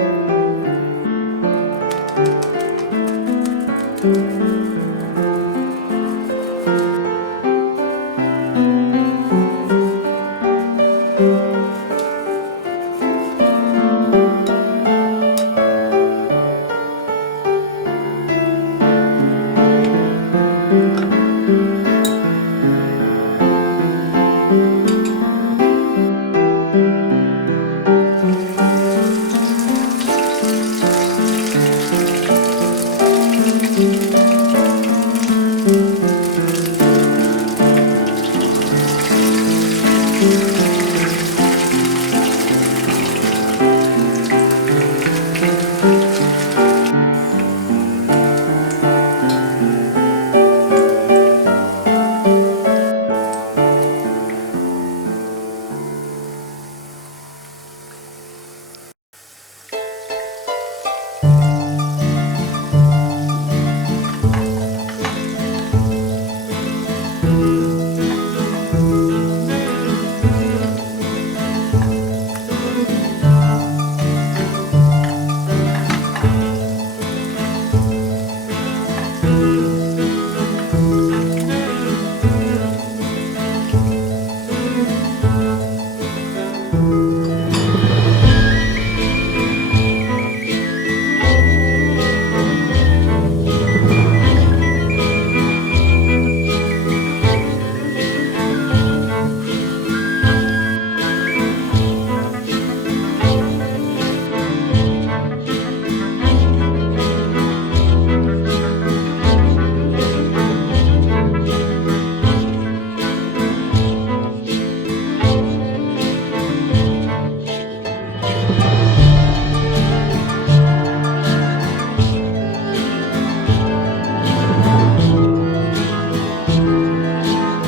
thank you